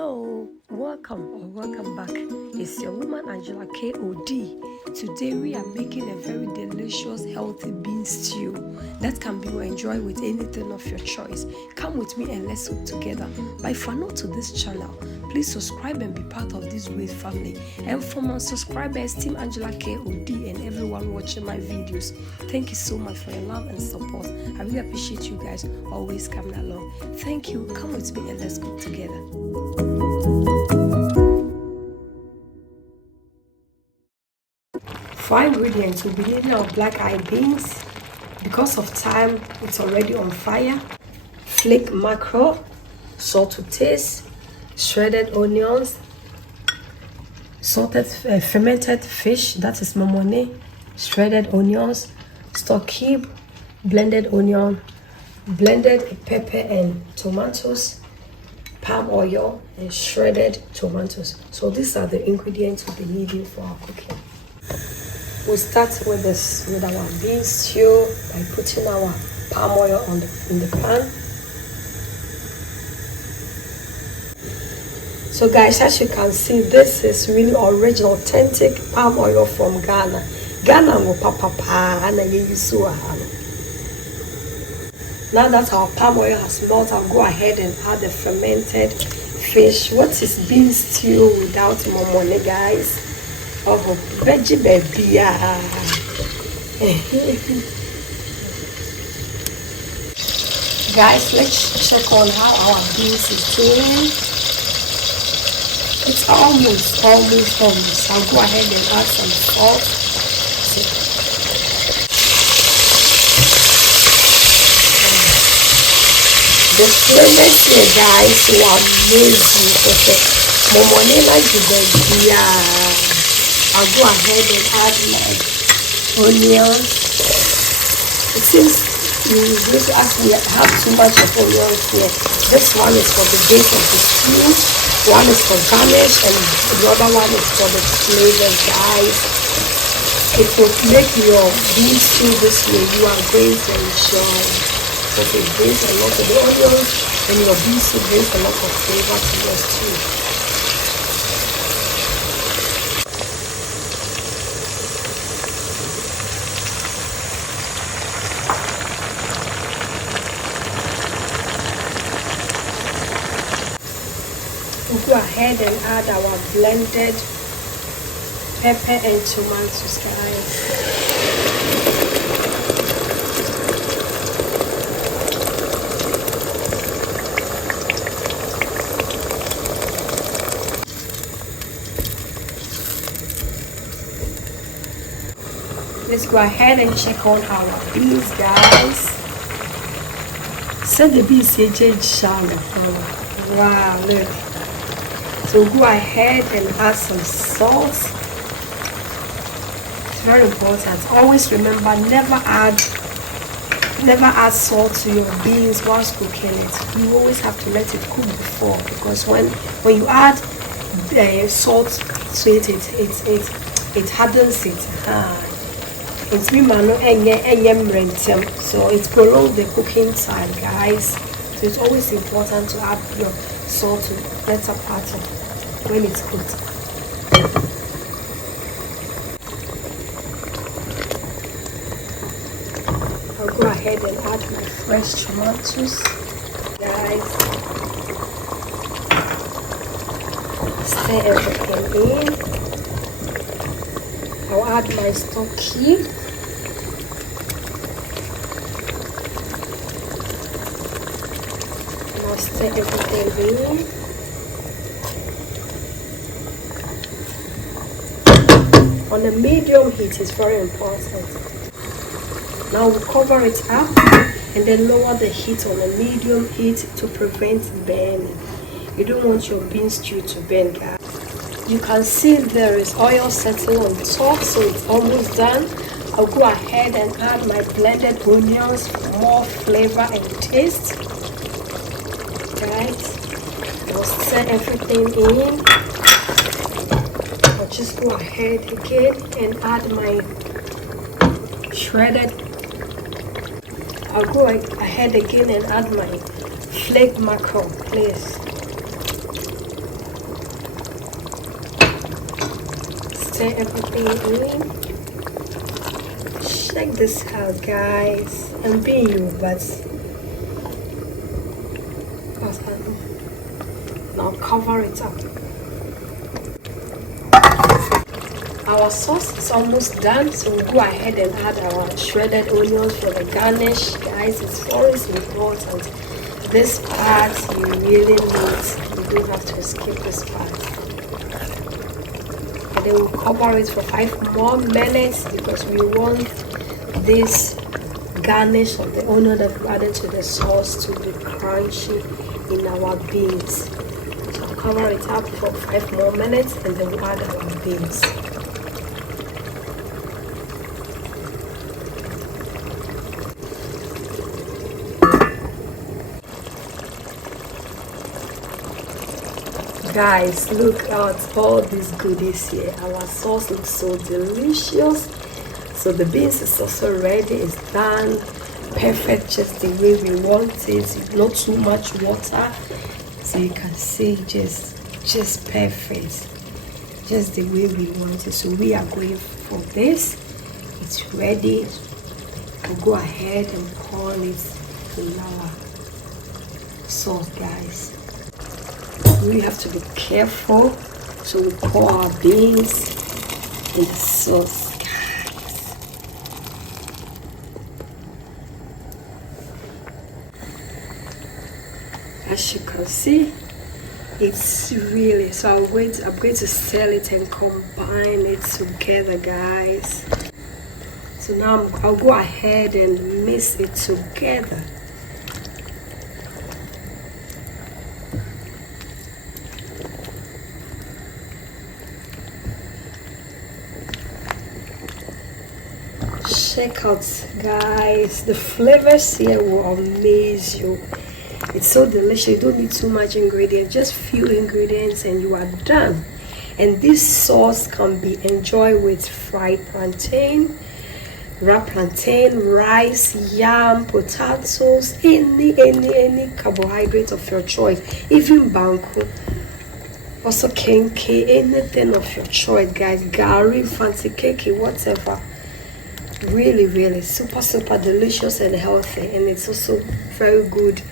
Hello, welcome or welcome back. It's your woman Angela KOD. Today we are making a very delicious healthy bean stew that can be enjoyed with anything of your choice. Come with me and let's cook together. But if you are not to this channel, please subscribe and be part of this great family. And for my subscribers, Team Angela KOD and everyone watching my videos, thank you so much for your love and support. I really appreciate you guys always coming along. Thank you. Come with me and let's cook together. For ingredients, we'll be needing our black eyed beans. Because of time, it's already on fire. Flaked mackerel, salt to taste, shredded onions, fermented fish, that is momone, shredded onions, stock cube, blended onion, blended pepper and tomatoes, palm oil and shredded tomatoes. So these are the ingredients we'll be needing for our cooking. We'll start with our bean stew by putting our palm oil in the pan. So guys, as you can see, this is really original, authentic palm oil from Ghana. Ghana will papa. Now that our palm oil has melted, I'll go ahead and add the fermented fish. What is bean stew without momone, guys? Oh, veggie baby. Guys, let's check on how our beans is doing. It's almost. I'll go ahead and add some salt. The flavors here, guys, were amazing. Momone like the baby. I'll go ahead and add my onions. It seems as we have too much of onions here. This one is for the base of the stew, one is for garnish, and the other one is for the flavor, guys. It will make your bean stew this way. You are going to enjoy. Because it brings a lot of the onions, and your bean stew brings a lot of flavor to your stew. We'll go ahead and add our blended pepper and tomatoes, guys. Let's go ahead and check on our beans, guys. Set the beans shallow. Wow, look. So go ahead and add some salt. It's very important. Always remember, never add salt to your beans whilst cooking it. You always have to let it cook before, because when you add salt to it hardens it. So it prolongs the cooking time, guys. So it's always important to add your salt to better part of when it's cooked. I'll go ahead and add my fresh tomatoes, guys. Stir everything in. I'll add my stock cube. And I'll stir everything in. On a medium heat is very important. Now we'll cover it up and then lower the heat on a medium heat to prevent burning. You don't want your bean stew to burn, guys. You can see there is oil setting on top, so it's almost done. I'll go ahead and add my blended onions for more flavor and taste. Guys, I'll stir everything in. Just go ahead again and add my shredded. I'll go ahead again and add my flaked mackerel, please. stir everything in. Check this out, guys. I'm being you, but now cover it up. Our sauce is almost done, so we'll go ahead and add our shredded onions for the garnish. Guys, it's always important. This part you really need. You don't have to skip this part. And then we'll cover it for 5 more minutes because we want this garnish of the onion that we added to the sauce to be crunchy in our beans. So I'll cover it up for 5 more minutes and then we'll add our beans. Guys, look at all these goodies here. Our sauce looks so delicious. So the beans is also ready. It's done perfect, just the way we want it. Not too much water, so you can see just perfect, just the way we want it. So we are going for this. It's ready. We'll go ahead and pour it in our sauce, guys. We have to be careful, so we pour our beans in the sauce, guys. As you can see, it's really, so I'm going to stir it and combine it together, guys. So now I'll go ahead and mix it together. Check out, guys, the flavors here will amaze you. It's so delicious. You don't need too much ingredients, just few ingredients and you are done. And this sauce can be enjoyed with fried plantain, wrapped plantain, rice, yam, potatoes, any carbohydrate of your choice, even banku, also kenke, anything of your choice, guys. Gari, fancy cake, whatever. Really super delicious and healthy, and it's also very good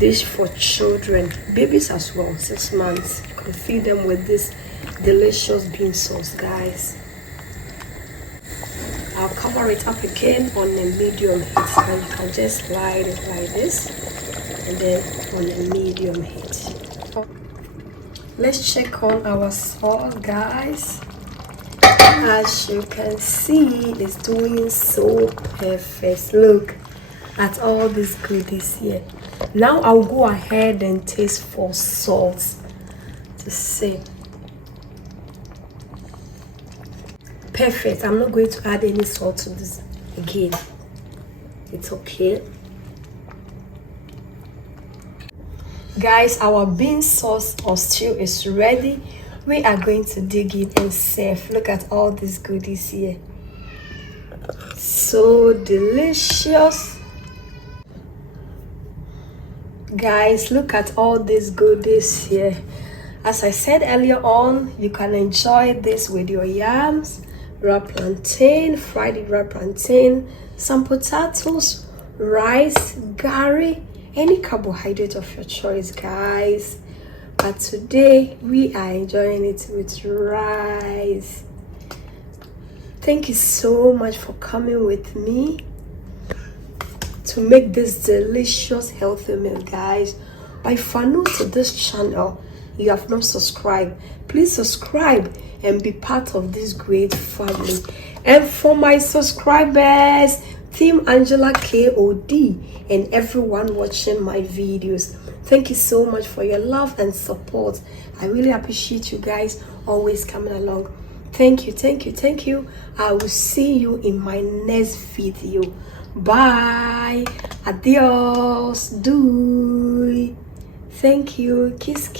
dish for children, babies as well. 6 months, you can feed them with this delicious bean sauce, guys. I'll cover it up again on a medium heat, and you can just slide it like this and then on a medium heat. Let's check on our sauce, guys. As you can see, it's doing so perfect. Look at all these goodies here. Now I'll go ahead and taste for salt to see. Perfect. I'm not going to add any salt to this again. It's okay. Guys, our bean sauce or stew is ready. We are going to dig in and serve. Look at all these goodies here. So delicious. Guys, look at all these goodies here. As I said earlier on, you can enjoy this with your yams, wrapped plantain, fried wrapped plantain, some potatoes, rice, gari, any carbohydrate of your choice, guys. But today we are enjoying it with rice. Thank you so much for coming with me to make this delicious healthy meal, guys. But if you're new to this channel, you have not subscribed, please subscribe and be part of this great family. And for my subscribers, Team Angela KOD, and everyone watching my videos, thank you so much for your love and support. I really appreciate you guys always coming along. Thank you. I will see you in my next video. Bye. Adios. Doei. Thank you. Kiss.